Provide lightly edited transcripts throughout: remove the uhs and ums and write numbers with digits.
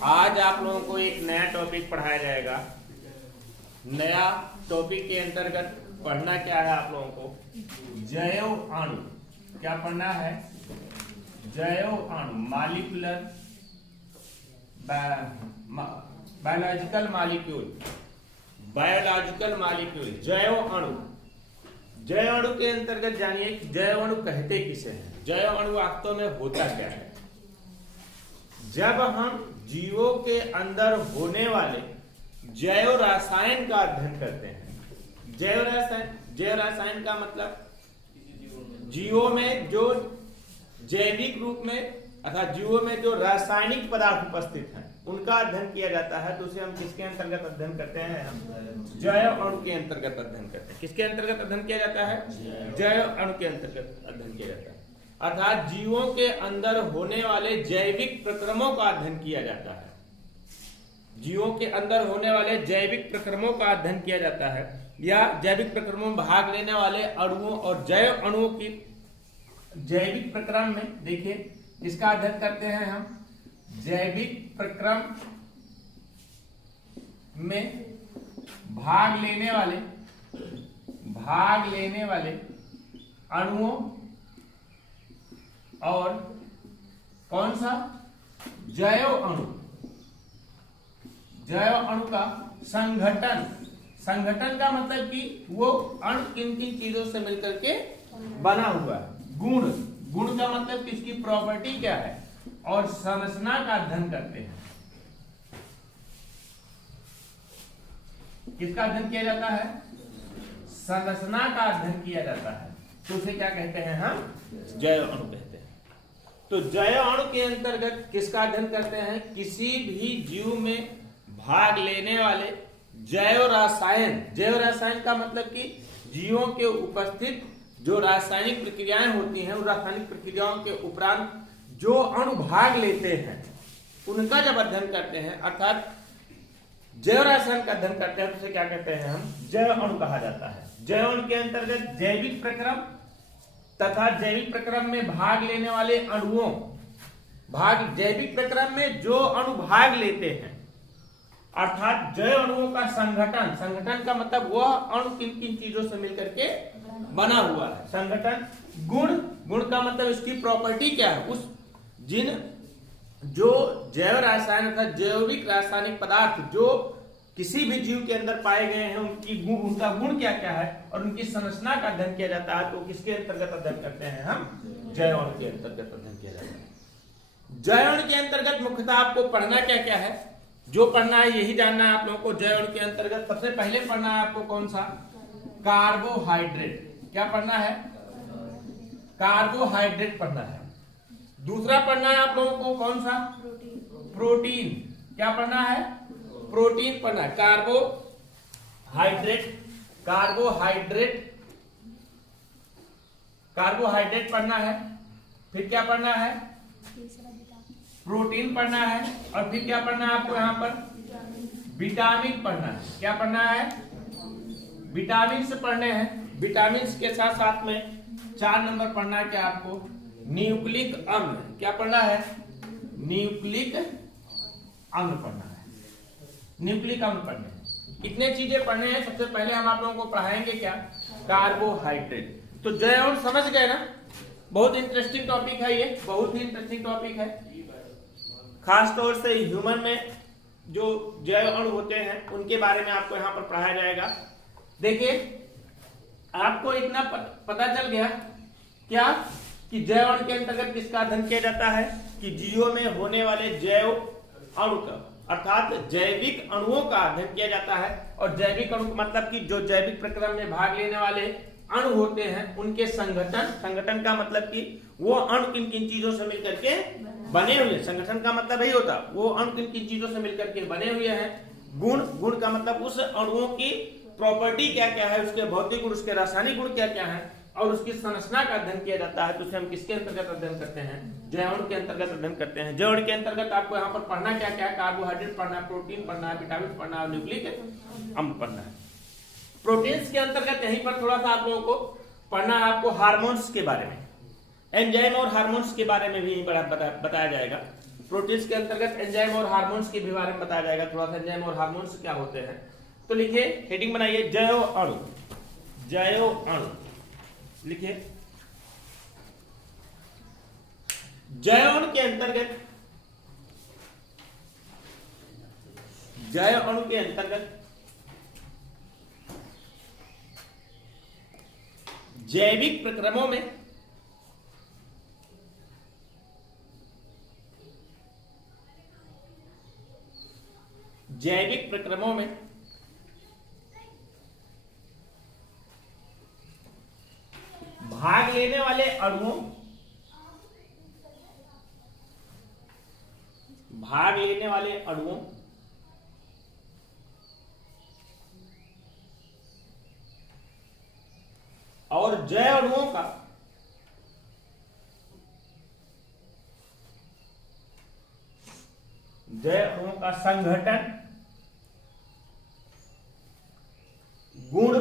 आज आप लोगों को एक नया टॉपिक पढ़ाया जाएगा। नया टॉपिक के अंतर्गत पढ़ना क्या है आप लोगों को, जैव अणु। क्या पढ़ना है? जैव अणु, molecular biological molecule, biological molecule, जैव अणु। जैव अणु के अंतर्गत जानिए जैव अणु कहते किसे हैं, जैव अणु वास्तव में होता क्या है। जब हम जीवों के अंदर होने वाले जैव रसायन का अध्ययन करते हैं, जैव रसायन का मतलब जीवों में जो जैविक रूप में अर्थात जीवों में जो रासायनिक पदार्थ उपस्थित हैं उनका अध्ययन किया जाता है। तो उसे हम किसके अंतर्गत अध्ययन करते हैं? हम जैव अणु के अंतर्गत अध्ययन करते हैं। किसके अंतर्गत अध्ययन किया जाता है? जैव अणु के अंतर्गत अध्ययन किया जाता है। अर्थात जीवों के अंदर होने वाले जैविक प्रक्रमों का अध्ययन किया जाता है। जीवों के अंदर होने वाले जैविक प्रक्रमों का अध्ययन किया जाता है, या जैविक प्रक्रमों में भाग लेने वाले अणुओं और जैव अणुओं की जैविक प्रक्रम में देखिए इसका अध्ययन करते हैं हम। जैविक प्रक्रम में भाग लेने वाले अणुओं और कौन सा? जैव अणु का संगठन। संगठन का मतलब कि वो अणु किन किन चीजों से मिलकर के बना हुआ है। गुण का मतलब कि इसकी प्रॉपर्टी क्या है, और संरचना का अध्ययन करते हैं। किसका अध्ययन किया जाता है? संरचना का अध्ययन किया जाता है। तो उसे क्या कहते हैं? हम जैव अणु कहते हैं। तो जैव अणु के अंतर्गत किसका अध्ययन करते हैं? किसी भी जीव में भाग लेने वाले जैव रसायन। जैव रसायन का मतलब कि जीवों के उपस्थित जो रासायनिक प्रक्रियाएं होती हैं, उन रासायनिक प्रक्रियाओं के उपरांत जो अणु भाग लेते हैं उनका जब अध्ययन करते हैं, अर्थात जैव रसायन का अध्ययन करते हैं, तो उसे क्या कहते हैं? हम जैव अणु कहा जाता है। जैव अणु के अंतर्गत जैविक प्रक्रम तथा जैविक प्रक्रम में भाग लेने वाले अणुओं, जैविक प्रक्रम में जो अणु भाग लेते हैं, अर्थात जैव अणुओं का संगठन। संगठन का मतलब वह अणु किन किन चीजों से मिलकर के बना हुआ है। संगठन। गुण का मतलब इसकी प्रॉपर्टी क्या है, उस जो जैव रसायन अर्थात जैविक रासायनिक पदार्थ जो किसी भी जीव के अंदर पाए गए हैं उनका गुण क्या क्या है और उनकी संरचना का अध्ययन किया जाता है। तो किसके अंतर्गत अध्ययन करते हैं? हम जैव अणु के अंतर्गत अध्ययन किया जाता है। जैव अणु के अंतर्गत मुख्यतः आपको पढ़ना क्या क्या है, जो पढ़ना है यही जानना है आप लोगों को। जैव अणु के अंतर्गत सबसे पहले पढ़ना है आपको कौन सा? कार्बोहाइड्रेट। क्या पढ़ना है? कार्बोहाइड्रेट पढ़ना है। दूसरा पढ़ना है आप लोगों को कौन सा? प्रोटीन। क्या पढ़ना है? प्रोटीन पढ़ना है। कार्बोहाइड्रेट पढ़ना है। फिर क्या पढ़ना है? प्रोटीन पढ़ना है। और फिर क्या पढ़ना है आपको यहाँ पर? विटामिन पढ़ना है। क्या पढ़ना है? विटामिन से पढ़ने हैं। विटामिन के साथ साथ में 4 नंबर पढ़ना है क्या आपको? न्यूक्लिक अम्ल। क्या पढ़ना है? न्यूक्लिक अम्ल पढ़ना है। न्यूक्लिक अम्ल पढ़ने हैं। कितने चीजें पढ़ने हैं? सबसे पहले हम आप लोगों को पढ़ाएंगे क्या? कार्बोहाइड्रेट। तो जैव अणु समझ गए ना? बहुत इंटरेस्टिंग टॉपिक है ये, बहुत ही इंटरेस्टिंग टॉपिक है। खास तौर से ह्यूमन में जो जैव अणु होते हैं उनके बारे में आपको यहाँ पर पढ़ाया जाएगा। देखिए आपको इतना पता चल गया क्या कि जैव अणु के अंतर्गत किसका अध्ययन किया जाता है? कि जीवों में होने वाले जैव अणु का अर्थात जैविक अणुओं का अध्ययन किया जाता है। और जैविक अणु मतलब कि जो जैविक प्रक्रम में भाग लेने वाले अणु होते हैं उनके संगठन का मतलब कि वो अणु किन किन चीजों से मिलकर के बने हुए। संगठन का मतलब यही होता वो अणु किन किन चीजों से मिलकर के बने हुए हैं। गुण का मतलब उस अणुओं की प्रॉपर्टी क्या क्या है, उसके भौतिक गुण, उसके रासायनिक गुण क्या क्या है, और उसकी संरचना का अध्ययन किया जाता है। तो उसे हम किसके अंतर्गत अध्ययन करते हैं? जैव अणु के अंतर्गत अध्ययन करते हैं। जैव अणु के अंतर्गत आपको यहाँ पर पढ़ना क्या क्या है? कार्बोहाइड्रेट पढ़ना है, प्रोटीन पढ़ना है, विटामिन पढ़ना है, न्यूक्लिक अम्ल पढ़ना है। प्रोटीन्स के अंतर्गत यहीं पर थोड़ा सा आप लोगों को पढ़ना है आपको हार्मोन्स के बारे में। एंजाइम और हार्मोन्स के बारे में भी बताया जाएगा। प्रोटीन्स के अंतर्गत एंजाइम और हार्मोन्स के भी बारे में बताया जाएगा, थोड़ा सा एंजाइम और हार्मोन्स क्या होते हैं। तो लिखिए, हेडिंग बनाइए जैव अणु, जैव अणु लिखिए। जैव अणु के अंतर्गत, जैव अणु के अंतर्गत जैविक प्रक्रमों में जैविक प्रक्रमों में भाग लेने वाले अणुओं, भाग लेने वाले अणुओं और जैव अणुओं का संघटन, गुण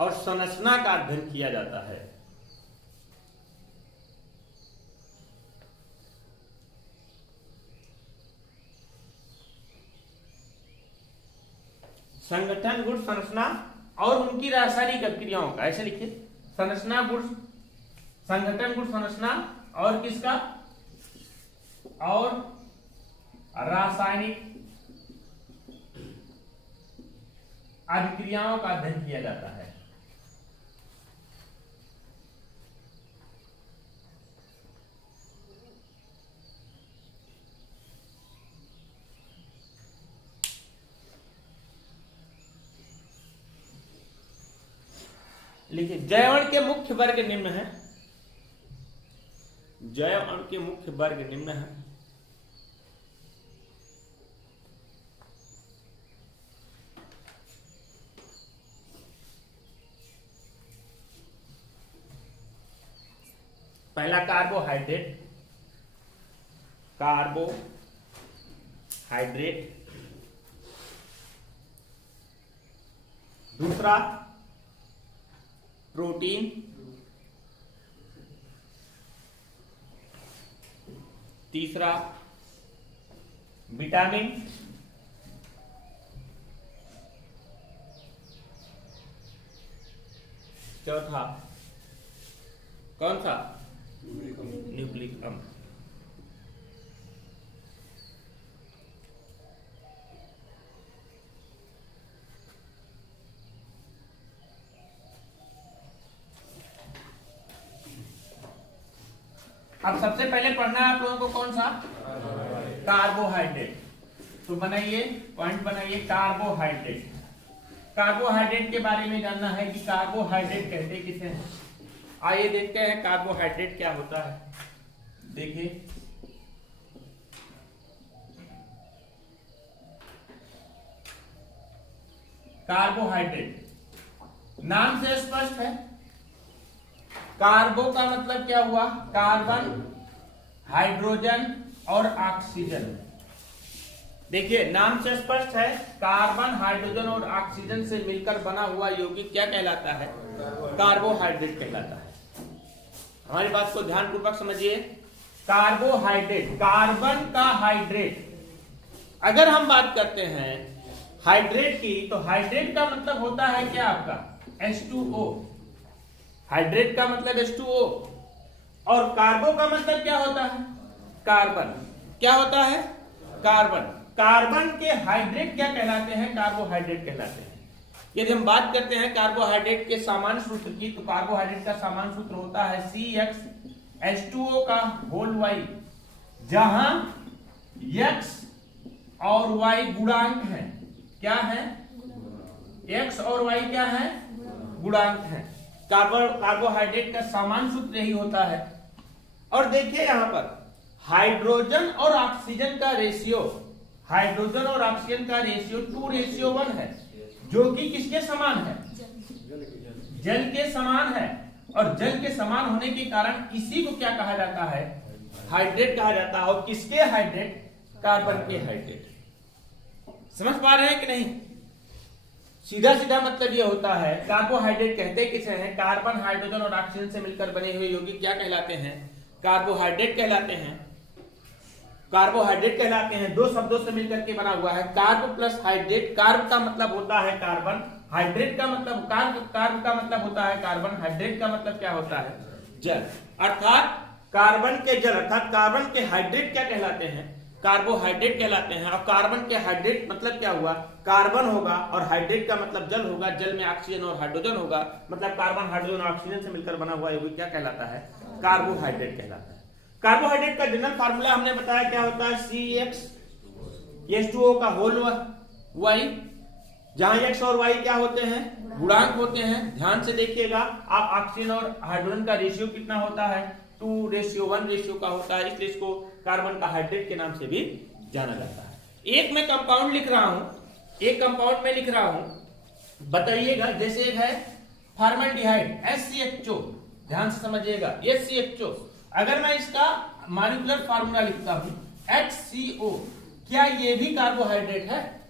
और संरचना का अध्ययन किया जाता है। संगठन, गुण, संरचना और उनकी रासायनिक अभिक्रियाओं का, ऐसे लिखिए, संरचना, गुण, संगठन, गुण, संरचना और किसका, और रासायनिक अभिक्रियाओं का अध्ययन किया जाता है। लिखिए, जैव अणु के मुख्य वर्ग निम्न है, जैव अणु के मुख्य वर्ग निम्न है। पहला कार्बोहाइड्रेट, कार्बोहाइड्रेट। दूसरा प्रोटीन, तीसरा विटामिन, चौथा कौन सा, न्यूक्लिक अम्ल। अब सबसे पहले पढ़ना है आप लोगों को कौन सा, कार्बोहाइड्रेट। तो बनाइए, पॉइंट बनाइए, कार्बोहाइड्रेट। कार्बोहाइड्रेट के बारे में जानना है कि कार्बोहाइड्रेट कहते किसे हैं। आइए देखते हैं कार्बोहाइड्रेट क्या होता है। देखिए, कार्बोहाइड्रेट नाम से स्पष्ट है। कार्बो का मतलब क्या हुआ, कार्बन, हाइड्रोजन और ऑक्सीजन। देखिए, नाम से स्पष्ट है, कार्बन, हाइड्रोजन और ऑक्सीजन से मिलकर बना हुआ यौगिक क्या कहलाता है, कार्बोहाइड्रेट कहलाता है। हमारी बात को ध्यानपूर्वक समझिए। कार्बोहाइड्रेट, कार्बन का हाइड्रेट। अगर हम बात करते हैं हाइड्रेट की, तो हाइड्रेट का मतलब होता है क्या आपका, H2O। हाइड्रेट का मतलब H2O। और कार्बो का मतलब क्या होता है, कार्बन। क्या होता है, कार्बन। कार्बन के हाइड्रेट क्या कहलाते हैं, कार्बोहाइड्रेट कहलाते हैं। यदि हम बात करते हैं कार्बोहाइड्रेट के सामान्य सूत्र की, तो कार्बोहाइड्रेट का सामान्य सूत्र होता है CxH2O का होल y, जहां x और y गुणांक है। क्या है, x और y क्या है, गुणांक है। कार्बोहाइड्रेट का सामान्य सूत्र यही होता है। और देखिए यहां पर हाइड्रोजन और ऑक्सीजन का रेशियो, हाइड्रोजन और ऑक्सीजन का रेशियो 2:1 है, जो कि किसके समान है, जल के समान है। और जल के समान होने के कारण इसी को क्या कहा जाता है, हाइड्रेट कहा जाता है। और किसके हाइड्रेट, कार्बन के हाइड्रेट। समझ पा रहे हैं कि नहीं। सीधा सीधा मतलब यह होता है, कार्बोहाइड्रेट कहते किसे हैं, कार्बन, हाइड्रोजन और ऑक्सीजन से मिलकर बने हुए यौगिक क्या कहलाते हैं, कार्बोहाइड्रेट कहलाते हैं। कार्बोहाइड्रेट कहलाते हैं, दो शब्दों से मिलकर के बना हुआ है, कार्ब प्लस हाइड्रेट। कार्ब का मतलब होता है कार्बन, हाइड्रेट का मतलब कार्ब का मतलब होता है कार्बन, हाइड्रेट का मतलब क्या होता है जल। अर्थात कार्बन के जल अर्थात कार्बन के हाइड्रेट क्या कहलाते हैं, कार्बोहाइड्रेट कहलाते हैं। और कार्बन के हाइड्रेट मतलब क्या हुआ, कार्बन होगा और हाइड्रेट का मतलब जल होगा, जल में ऑक्सीजन और हाइड्रोजन होगा, मतलब कार्बन हाइड्रोजन और ऑक्सीजन से मिलकर बना हुआ ये क्या कहलाता है, कार्बोहाइड्रेट कहलाता है। कार्बोहाइड्रेट का जनरल फार्मूला हमने बताया क्या होता है, CH2O का होल y, जहां x और y क्या होते हैं, गुणांक होते हैं। ध्यान से देखिएगा आप, ऑक्सीजन और हाइड्रोजन का रेशियो कितना होता है, 2:1 रेशियो का होता है, इसलिए इसको कार्बन का हाइड्रेट के नाम से भी जाना जाता है। एक मैं कंपाउंड लिख रहा हूं, एक कंपाउंड में लिख रहा हूं, बताइएगा। जैसे एक है फॉर्मल्डिहाइड HCHO, ध्यान से समझिएगा HCHO। अगर मैं इसका मॉलिक्यूलर फार्मूला लिखता हूं HCO, क्या ये भी कार्बोहाइड्रेट है,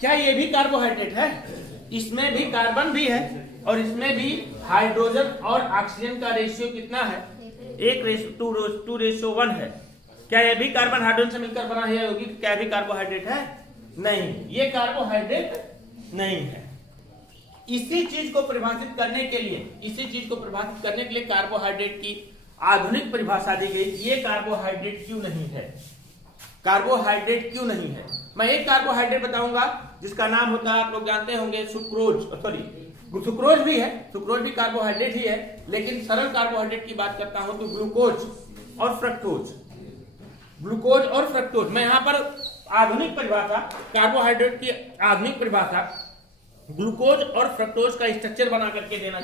क्या ये भी कार्बोहाइड्रेट है? इसमें भी कार्बन भी है और इसमें भी हाइड्रोजन और ऑक्सीजन का रेशियो कितना है, 1:2:1 है। क्या ये भी कार्बन हाइड्रोजन से मिलकर बना है होगी, क्या भी कार्बोहाइड्रेट है? नहीं, ये कार्बोहाइड्रेट नहीं है। इसी चीज को परिभाषित करने के लिए, कार्बोहाइड्रेट की आधुनिक परिभाषा दी गई। ये कार्बोहाइड्रेट क्यों नहीं है, कार्बोहाइड्रेट क्यों नहीं है? मैं एक कार्बोहाइड्रेट बताऊंगा जिसका नाम होता है, आप लोग जानते होंगे, सुक्रोज भी है, सुक्रोज भी कार्बोहाइड्रेट ही है, लेकिन सरल कार्बोहाइड्रेट की बात करता हूं तो ग्लूकोज और फ्रक्टोज। मैं यहां पर आधुनिक परिभाषा, कार्बोहाइड्रेट की आधुनिक परिभाषा ग्लूकोज और फ्रक्टोज का स्ट्रक्चर बना करके देना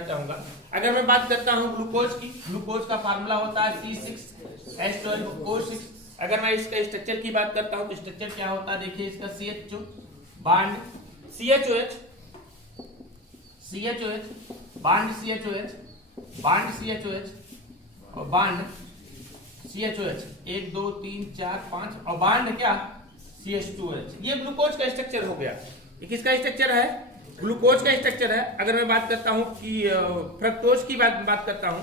चाहूंगा, अगर मैं बात करता हूं ग्लूकोज की, ग्लूकोज का फार्मूला होता है C6H12O6। अगर मैं इसका स्ट्रक्चर की बात करता हूं तो स्ट्रक्चर क्या होता है, देखिए इसका CH2 bond CHOH, bond CHOH और बांड CHOH, 1 2 3 4 5 और बांड क्या CH2OH। ये ग्लूकोज का स्ट्रक्चर हो गया। ये किसका स्ट्रक्चर है, ग्लूकोज का स्ट्रक्चर है। अगर मैं बात करता हूं कि फ्रक्टोज की बात करता हूं,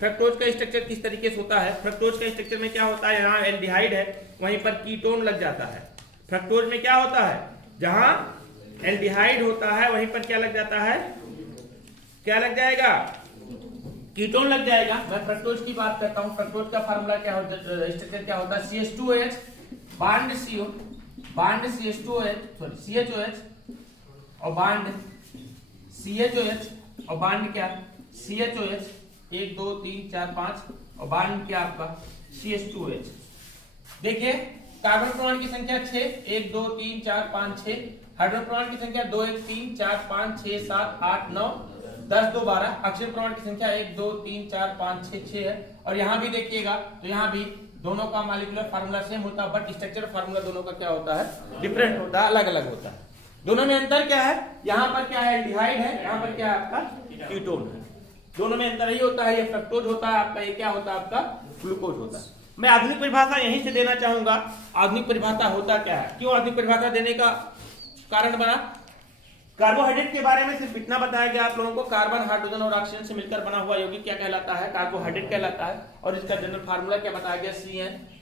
फ्रक्टोज का स्ट्रक्चर किस तरीके से होता है, फ्रक्टोज का स्ट्रक्चर में क्या होता है, यहाँ एल्डिहाइड है वहीं पर कीटोन लग जाता है। फ्रक्टोज में क्या होता है, जहां एल्डिहाइड होता है वहीं पर क्या लग जाता है, क्या लग जाएगा, कीटोन लग जाएगा। मैं फ्रक्टोज की बात करता हूं, फ्रक्टोज का फार्मूला क्या होता है, स्ट्रक्चर क्या होता है, CH2OH बांड CHOH और बांड CHOH और बांड क्या CHOH, 1 2 3 4 5 और बांड क्या आपका CH2OH। देखिए कार्बन परमाणु की संख्या 6, 1 2 3 4 5 6, हाइड्रोजन परमाणु की संख्या 2 1 3 4 5 6 7 8 9 10 2 12, ऑक्सीजन परमाणु की संख्या 1 2 3 4 5 6 6 है। और यहाँ भी देखिएगा तो यहाँ भी दोनों का मॉलिक्यूलर फार्मूला सेम होता है, बट स्ट्रक्चर फार्मूला दोनों का क्या होता है, डिफरेंट होता है, अलग अलग होता है। दोनों में अंतर क्या है, यहाँ पर क्या है एल्डिहाइड है, यहाँ पर क्या है आपका कीटोन है। दोनों में अंतर ही होता है, ये फ्रक्टोज होता है आपका, ये क्या होता है आपका ग्लूकोज होता है। मैं आधुनिक परिभाषा यहीं से देना चाहूंगा। आधुनिक परिभाषा होता क्या है, क्यों आधुनिक परिभाषा देने का कारण बना, कार्बोहाइड्रेट के बारे में सिर्फ इतना बताया गया आप लोगों को, कार्बन हाइड्रोजन और ऑक्सीजन से मिलकर बना हुआ यौगिक क्या कहलाता है, कार्बोहाइड्रेट कहलाता है। और इसका जनरल फार्मूला क्या बताया गया,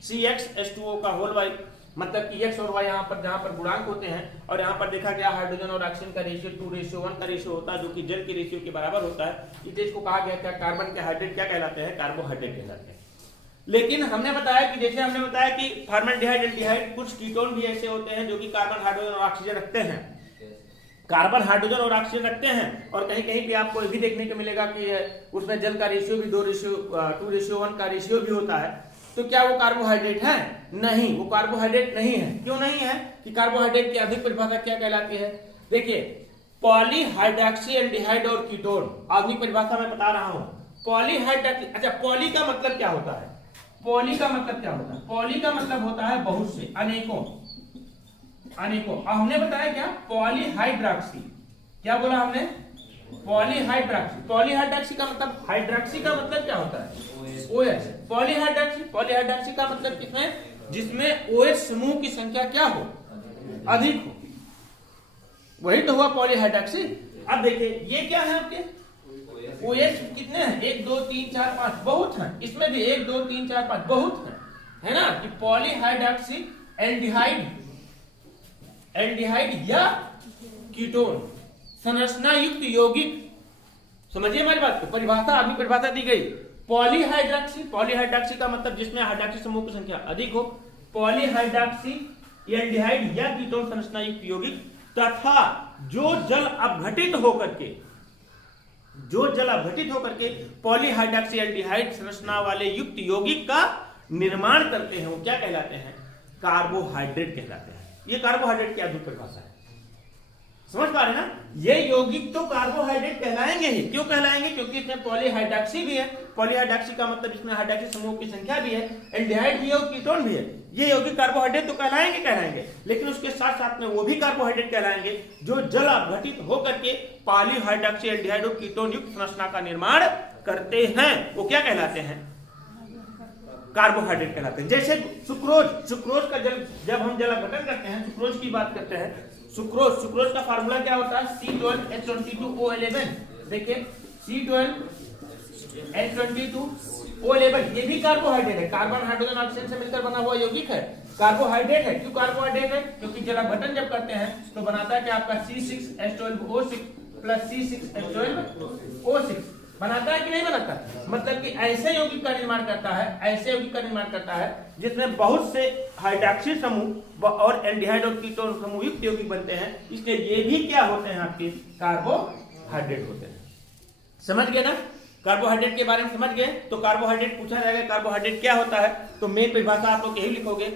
CHO का होल y, मतलब कि x और y यहाँ पर जहां पर गुणांक होते हैं, और यहाँ पर देखा गया हाइड्रोजन और ऑक्सीजन का रेशियो 2:1 का रेशियो होता है, जो कि जल के रेशियो के बराबर होता है। इस को कहा गया क्या, कार्बन के हाइड्रेट क्या कहलाते हैं, कार्बोहाइड्रेट कहलाते हैं। लेकिन हमने बताया कि जैसे हमने बताया कि फॉर्मल्डिहाइड एल्डिहाइड, कुछ कीटोन भी ऐसे होते हैं जो कि कार्बन हाइड्रोजन और ऑक्सीजन रखते हैं, कार्बन हाइड्रोजन और ऑक्सीजन रखते हैं। और कहीं कहीं पे आपको ये भी देखने को मिलेगा कि उसमें जल का रेशियो भी 2:1 का रेशियो भी होता है। तो क्या वो कार्बोहाइड्रेट है, नहीं, वो कार्बोहाइड्रेट नहीं है। क्यों नहीं है, कि कार्बोहाइड्रेट की अधिक परिभाषा क्या कहलाती है, देखिए पॉलीहाइड्रॉक्सी एल्डिहाइड और कीटोन। आधुनिक परिभाषा में बता रहा हूं, पॉलीहाइड्रॉक्सी, अच्छा पॉली का मतलब क्या होता है, पॉली का मतलब क्या होता है, पॉली का मतलब होता है बहुत से, अनेकों। अब हमने बताया क्या, पॉलीहाइड्रॉक्सी, क्या बोला हमने, पॉलीहाइड्रॉक्सी का मतलब, हाइड्रॉक्सी का मतलब क्या होता है, OH। पॉलीहाइड्रॉक्सी का मतलब किसमें, जिसमें OH समूह की संख्या क्या हो, अधिक हो, वही तो हुआ पॉलीहाइड्रॉक्सी। अब देखिए ये क्या है आपके OH कितने हैं, 1 2 3 4 5 बहुत हैं, इसमें भी 1 2 3 4 5 बहुत हैं, है ना, कि पॉलीहाइड्रॉक्सी एल्डिहाइड या कीटोन संरचना युक्त यौगिक। समझिए हमारी बात को, परिभाषा अभी परिभाषा दी गई। पॉलीहाइड्रॉक्सी का मतलब जिसमें हाइड्रॉक्सी समूह की संख्या अधिक हो, पॉलीहाइड्रॉक्सी एल्डिहाइड या कीटोन संरचना युक्त यौगिक तथा जो जल अपघटित होकर के पॉलीहाइड्रॉक्सी एल्डिहाइड संरचना वाले युक्त यौगिक का निर्माण करते हैं, वो क्या कहलाते हैं, कार्बोहाइड्रेट कहलाते हैं। ये कार्बोहाइड्रेट की आधुनिक परिभाषा है, समझ पा रहे हैं ना। ये यौगिक तो कार्बोहाइड्रेट कहलाएंगे ही, क्यों कहलाएंगे, क्योंकि इसमें पॉलीहाइड्रॉक्सी भी है, पॉलीहाइड्रॉक्सी का मतलब इसमें हाइड्रॉक्सी समूह की संख्या भी है, एल्डिहाइड भी है और कीटोन भी है। ये यौगिक कार्बोहाइड्रेट तो कहलाएंगे, लेकिन उसके साथ साथ में वो भी कार्बोहाइड्रेट कहलाएंगे जो जल अपघटित होकर के पॉलीहाइड्रॉक्सी एल्डिहाइड और कीटोन युक्त संरचना का निर्माण करते हैं, वो क्या कहलाते हैं, कार्बोहाइड्रेट कहलाते हैं। जैसे सुक्रोज का जब हम जल अपघटन करते हैं, सुक्रोज की बात करते हैं, सुक्रोज का फार्मूला क्या होता है, C12H22O11। देखिए C12H22O11 ये भी कार्बोहाइड्रेट है, कार्बन हाइड्रोजन ऑक्सीजन से मिलकर बना हुआ यौगिक है, कार्बोहाइड्रेट है। क्यों कार्बोहाइड्रेट है, क्योंकि जल अपघटन जब करते हैं तो बनाता है कि आपका C6H12O6 प्लस C6H12O6 बनाता है कि नहीं बनाता, मतलब कि ऐसे यौगिक का निर्माण करता है जिसमें बहुत से हाइड्रॉक्सी समूह और एल्डिहाइड और कीटोन समूह युक्त यौगिक बनते हैं, इसलिए ये भी क्या होते हैं, आपके कार्बोहाइड्रेट होते हैं। समझ गए ना, कार्बोहाइड्रेट के बारे में समझ गए। तो कार्बोहाइड्रेट पूछा जाएगा कार्बोहाइड्रेट क्या होता है, तो मेन परिभाषा आप लोग यही लिखोगे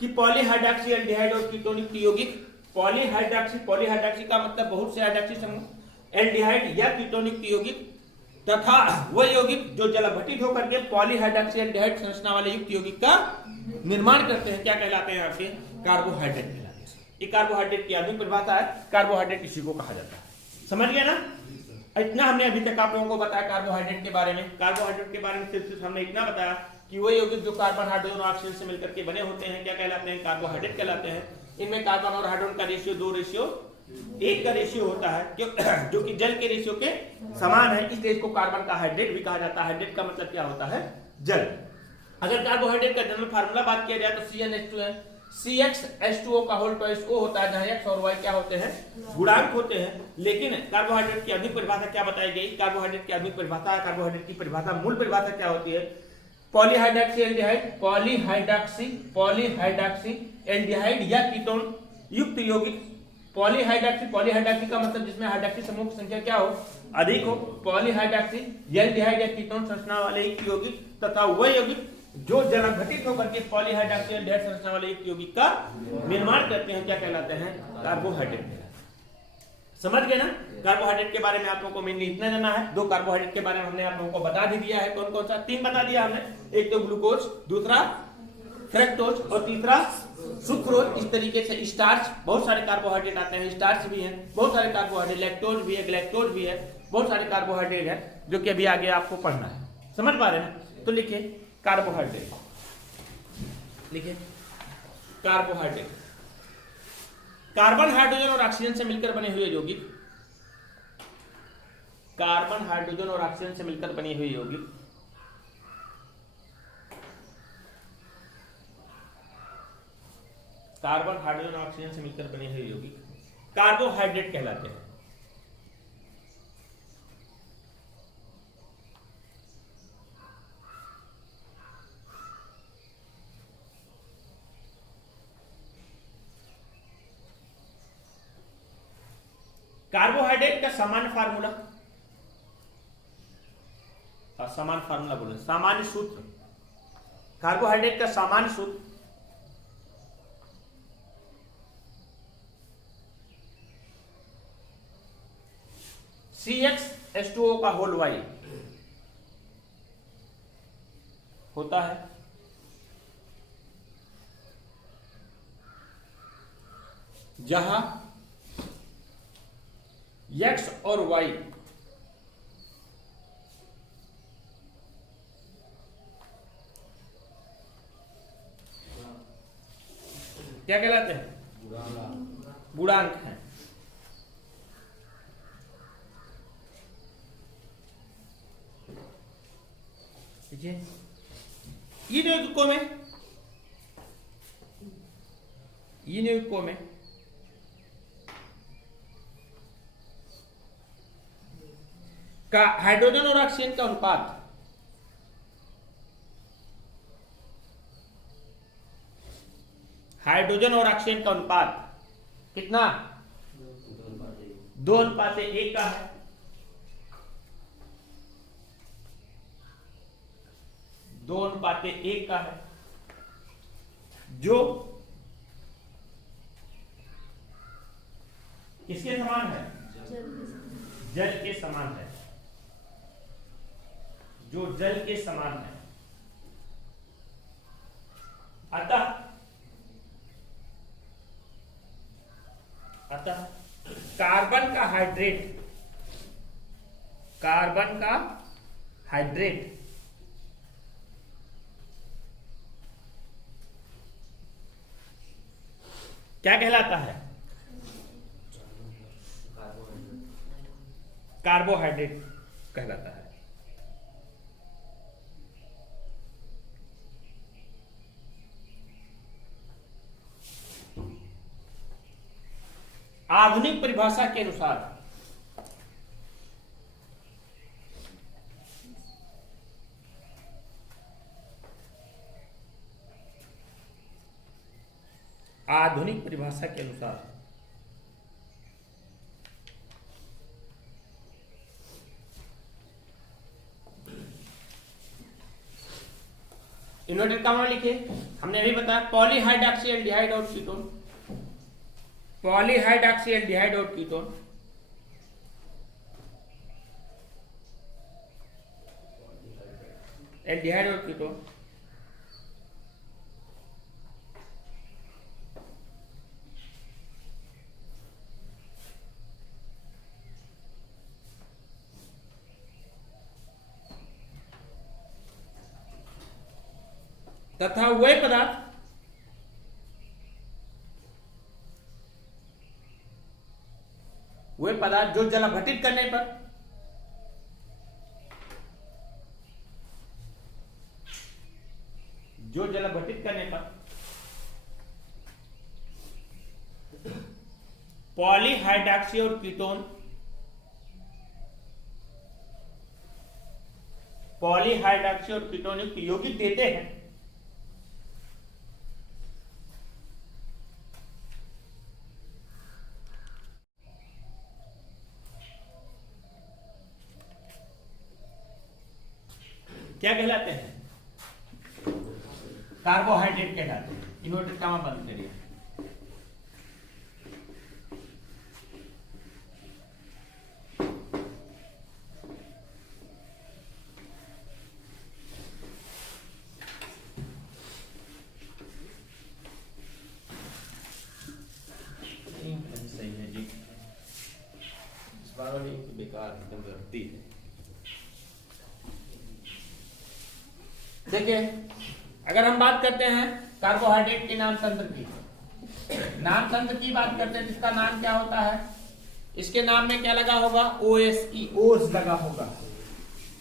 कि पॉलीहाइड्रॉक्सी एल्डिहाइड और कीटोन युक्त यौगिक। पॉलीहाइड्रॉक्सी का मतलब बहुत से हाइड्रॉक्सी समूह, एल्डिहाइड या कीटोन युक्त यौगिक तथा वह यौगिक जो जल अपघटित होकर के पॉलीहाइड्रॉक्सी एल्डिहाइड संरचना वाले युक्त यौगिक का निर्माण करते हैं, क्या कहलाते हैं, आपके कार्बोहाइड्रेट कहलाते हैं। ये कार्बोहाइड्रेट की आधुनिक परिभाषा है, कार्बोहाइड्रेट इसी को कहा जाता है। समझ गया ना, इतना हमने अभी तक आप लोगों को बताया कार्बोहाइड्रेट के बारे में। कार्बोहाइड्रेट के बारे में सिर्फ हमने इतना बताया कि वो यौगिक जो कार्बन हाइड्रोजन और ऑक्सीजन से मिलकर के बने होते हैं, क्या कहलाते हैं, कार्बोहाइड्रेट कहलाते हैं। इनमें कार्बन और हाइड्रोजन का रेशियो 2:1 का रेशियो होता है, जो कि जल के रेशियो के समान है, इसलिए इसको कार्बन का हाइड्रेट भी कहा जाता है। हाइड्रेट का मतलब क्या होता है, जल। अगर कार्बोहाइड्रेट का जनरल फार्मूला बात किया जाए तो CnH2 है, CxH2O का होल ट्वाइस O होता है, जहां X और Y क्या होते हैं, गुणांक होते हैं। लेकिन कार्बोहाइड्रेट की आधुनिक परिभाषा क्या बताई गई, कार्बोहाइड्रेट की आधुनिक परिभाषा, कार्बोहाइड्रेट की परिभाषा, मूल परिभाषा क्या होती है, पॉलीहाइड्रॉक्सी एल्डिहाइड, पॉलीहाइड्रॉक्सी एल्डिहाइड या कीटोन युक्त यौगिक। पॉलीहाइड्रॉक्सी का मतलब जिसमें हाइड्रॉक्सी समूह की संख्या क्या हो, अधिक हो, पॉलीहाइड्रॉक्सी एल्डिहाइड या कीटोन संरचना वाले यौगिक तथा वह यौगिक जो जल अपघटित होकर के पॉलीहाइड्रॉक्सी एल्डिहाइड संरचना वाले यौगिक का निर्माण करते हैं, क्या कहलाते हैं, कार्बोहाइड्रेट। समझ गए ना। कार्बोहाइड्रेट के बारे में आप लोगों को मेनली इतना जाना है। 2 कार्बोहाइड्रेट के बारे में हमने आप लोगों को बता भी दिया है, कौन कौन सा, 3 बता दिया हमने, एक तो ग्लूकोज, दूसरा फ्रक्टोज और तीसरा सुक्रोज। इस तरीके से स्टार्च, बहुत सारे कार्बोहाइड्रेट आते हैं, स्टार्च भी है, बहुत सारे कार्बोहाइड्रेट, लैक्टोज भी है, ग्लैक्टोज भी है, बहुत सारे कार्बोहाइड्रेट है जो कि अभी आगे आपको पढ़ना है। समझ पा रहे हैं, तो लिखिए कार्बोहाइड्रेट, लिखिए कार्बोहाइड्रेट, कार्बन हाइड्रोजन और ऑक्सीजन से मिलकर बने हुए यौगिक, कार्बन हाइड्रोजन और ऑक्सीजन से मिलकर बने हुए यौगिक, कार्बन हाइड्रोजन और ऑक्सीजन से मिलकर बने हुए यौगिक कार्बोहाइड्रेट कहलाते हैं। कार्बोहाइड्रेट का सामान्य फार्मूला, बोले सामान्य सूत्र, कार्बोहाइड्रेट का सामान्य सूत्र CxH2O का होल Y होता है, जहां X और Y क्या कहलाते हैं, गुणांक हैं। लीजिए, इन यौगिकों में का हाइड्रोजन और ऑक्सीजन का अनुपात कितना? 2:1 का है। 2:1 का है, जो किसके समान है? जल के समान है, जो जल के समान है। अतः कार्बन का हाइड्रेट क्या कहलाता है? कार्बोहाइड्रेट कहलाता है। आधुनिक परिभाषा के अनुसार इन्वर्टेड कॉमा लिखे। हमने अभी बताया पॉलीहाइड्रॉक्सी एल्डिहाइड और कीटोन, पॉलीहाइड्रॉक्सी एल्डिहाइड और कीटोन एल्डिहाइड और कीटोन तथा वह पदार्थ जो जलाभटित करने पर पॉलीहाइड्रॉक्सी और कीटोन युक्त यौगिक देते हैं, क्या कहलाते हैं? कार्बोहाइड्रेट कहलाते हैं। इन्वर्टेड कॉमा बंद करिए। सही है जी, इस बार वाली बेकार एकदम रखती है। देखिए, अगर हम बात करते हैं कार्बोहाइड्रेट के नाम तंत्र की बात करते हैं, जिसका नाम क्या होता है? इसके नाम में क्या लगा होगा? OSE, ओस लगा होगा।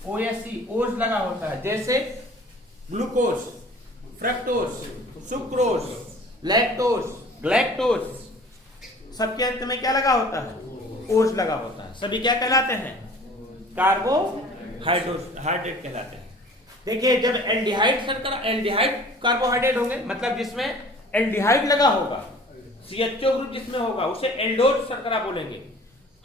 OSE, ओस लगा होता है। जैसे glucose, fructose, sucrose, lactose, galactose, सबके अंत में क्या लगा होता है? ओस लगा होता है। सभी क्या कहलाते हैं? कार्बोहाइड्रेट कहलाते हैं। देखिए, जब एल्डिहाइड कार्बोहाइड्रेट होंगे, मतलब जिसमें एल्डिहाइड लगा होगा, CHO ग्रुप जिसमें होगा, उसे एल्डोज शर्करा बोलेंगे।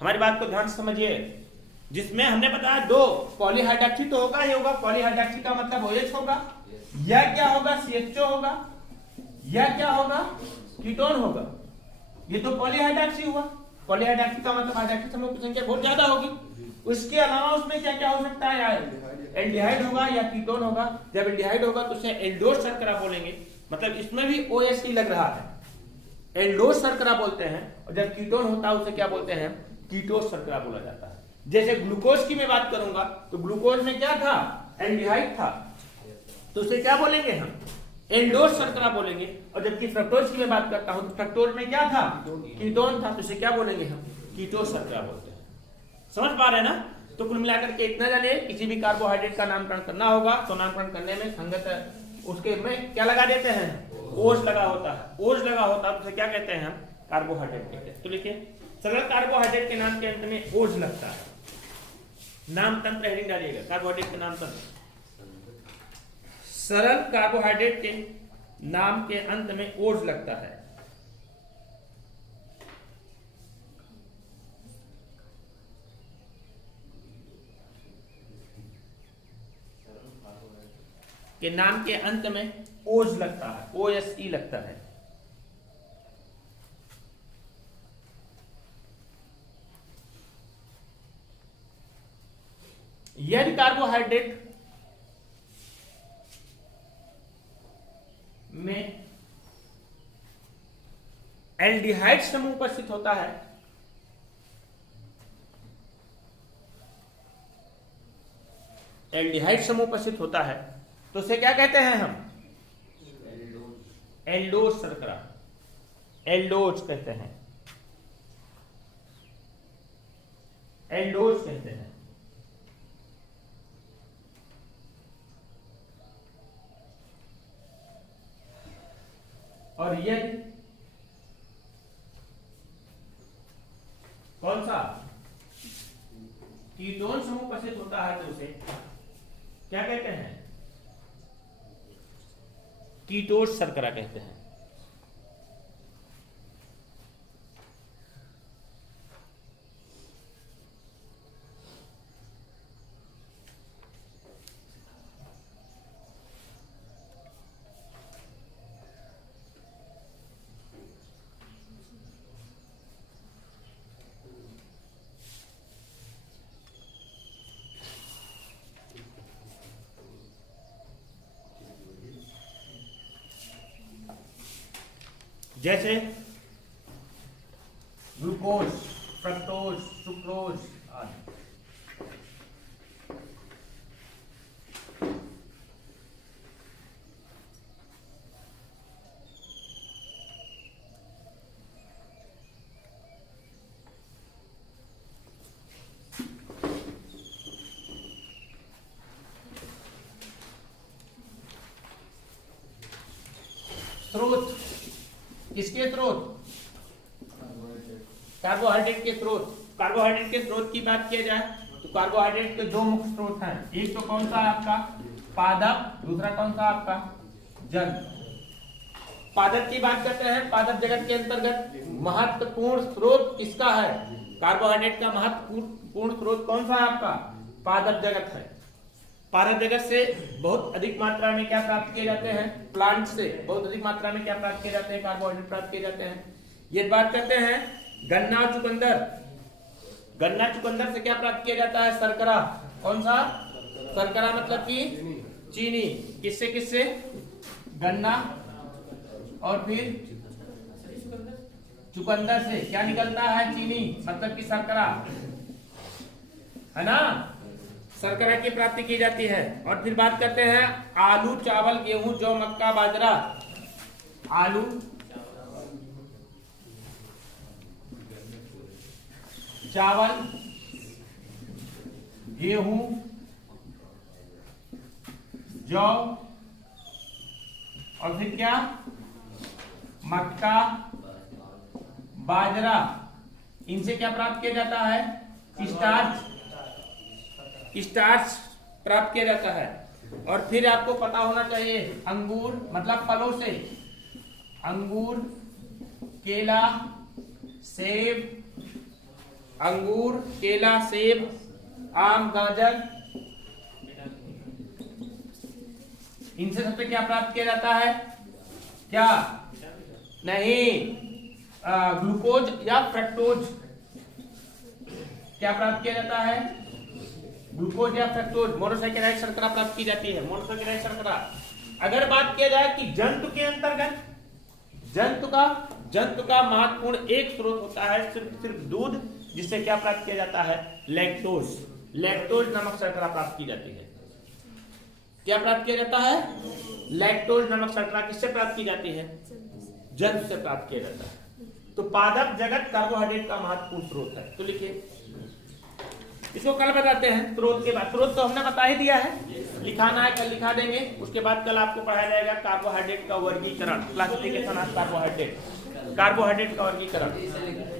हमारी बात को ध्यान से समझिए। जिसमें हमने बताया दो, पॉलीहाइड्रॉक्सी तो होगा ही होगा, पॉलीहाइड्रॉक्सी का मतलब OH होगा, या क्या होगा? CHO होगा, या क्या होगा? कीटोन होगा। ये तो पॉलीहाइड्रॉक्सी हुआ। पॉलीहाइड्रॉक्सी का मतलब हाइड्रॉक्सी समूह की संख्या बहुत ज्यादा होगी। उसके अलावा उसमें क्या क्या हो सकता है? एल्डिहाइड होगा या कीटोन होगा। जब एल्डिहाइड होगा तो उसे एल्डोज शर्करा बोलेंगे, मतलब इसमें भी OSE लग रहा है, एल्डोज शर्करा बोलते हैं। और जब कीटोन होता है उसे क्या बोलते हैं? कीटोज शर्करा बोला जाता है। जैसे ग्लूकोज की मैं बात करूंगा तो ग्लूकोज में क्या था? एल्डिहाइड था, तो उसे क्या बोलेंगे हम? एल्डोज शर्करा बोलेंगे। और जबकि फ्रक्टोज की मैं बात करता हूं तो फ्रक्टोज में क्या था? कीटोन था, तो उसे क्या बोलेंगे हम? कीटोज शर्करा बोलते हैं। समझ पा रहे हैं ना? तो कुल मिलाकर के इतना जानिए, किसी भी कार्बोहाइड्रेट का नामकरण करना होगा तो नामकरण करने में संगत उसके में क्या लगा देते हैं, ओज लगा होता है। ओज लगा होता है तो क्या कहते हैं हम, कार्बोहाइड्रेट कहते हैं। तो लिखिए सरल कार्बोहाइड्रेट के नाम के अंत में ओज लगता है। नाम तंत्र हेडिंग डालिएगा, कार्बोहाइड्रेट के नाम तंत्र। सरल कार्बोहाइड्रेट के नाम के अंत में ओज लगता है। के नाम के अंत में ओज लगता है, OSE लगता है। यदि कार्बोहाइड्रेट में एल्डिहाइड समूह उपस्थित होता है, एल्डिहाइड समूह उपस्थित होता है तो उसे क्या कहते हैं हम, एल्डोज शर्करा, एल्डोज कहते हैं, एल्डोज कहते हैं। और यदि कौन सा कीटोन समूह उपस्थित होता है तो उसे क्या कहते हैं, कीटोज शर्करा कहते हैं। जैसे ग्लूकोज, फ्रक्टोज, सुक्रोज आदि। स्रोत किसके स्रोत, कार्बोहाइड्रेट के स्रोत। कार्बोहाइड्रेट के स्रोत की बात किया जाए तो कार्बोहाइड्रेट के दो मुख्य स्रोत हैं, एक तो कौन सा आपका पादप, दूसरा कौन सा आपका जल। पादप की बात करते हैं, पादप जगत के अंतर्गत महत्वपूर्ण स्रोत किसका है, कार्बोहाइड्रेट का महत्वपूर्ण स्रोत कौन सा है आपका, पादप जगत है। पादप जगत से बहुत अधिक मात्रा में क्या प्राप्त किए जाते हैं, प्लांट से बहुत अधिक मात्रा में क्या प्राप्त किए जाते हैं, कार्बोहाइड्रेट प्राप्त किए जाते हैं। ये बात करते हैं गन्ना चुकंदर, गन्ना चुकंदर से क्या प्राप्त किया जाता है, शर्करा। कौन सा शर्करा, मतलब कि चीनी। किससे किससे, गन्ना और फिर चुकंदर से क्या निकलता है, चीनी, मतलब कि शर्करा, है ना, शर्करा की प्राप्ति की जाती है। और फिर बात करते हैं आलू, चावल, गेहूं, जौ, मक्का, बाजरा। आलू, चावल, गेहूं, जौ और फिर क्या, मक्का, बाजरा। इनसे क्या प्राप्त किया जाता है, स्टार्च, स्टार्च प्राप्त किया जाता है। और फिर आपको पता होना चाहिए अंगूर, मतलब फलों से अंगूर, केला, सेब, अंगूर, केला, सेब, आम, गाजर, इनसे सबसे क्या प्राप्त किया जाता है, क्या नहीं, ग्लूकोज या फ्रक्टोज क्या प्राप्त किया जाता है, ग्लूकोज या फ्रक्टोज, मोनोसैकेराइड शर्करा प्राप्त की जाती है, मोनोसैकेराइड शर्करा। अगर बात किया जाए कि जंतु के अंतर्गत, जंतु का महत्वपूर्ण एक स्रोत होता है सिर्फ दूध, जिससे क्या प्राप्त किया जाता है, लैक्टोज, लैक्टोज नामक शर्करा प्राप्त की जाती है। क्या प्राप्त किया जाता है, लैक्टोज नामक शर्करा किससे प्राप्त की जाती है, जंतु से प्राप्त किया जाता है। तो पादप जगत कार्बोहाइड्रेट का महत्वपूर्ण स्रोत है। तो लिखिए इसको कल बताते हैं। स्रोत के बाद, स्रोत तो हमने बता ही दिया है, लिखाना है कल लिखा देंगे। उसके बाद कल आपको पढ़ाया जाएगा कार्बोहाइड्रेट का वर्गीकरण, क्लासिफिकेशन ऑफ कार्बोहाइड्रेट, कार्बोहाइड्रेट का वर्गीकरण।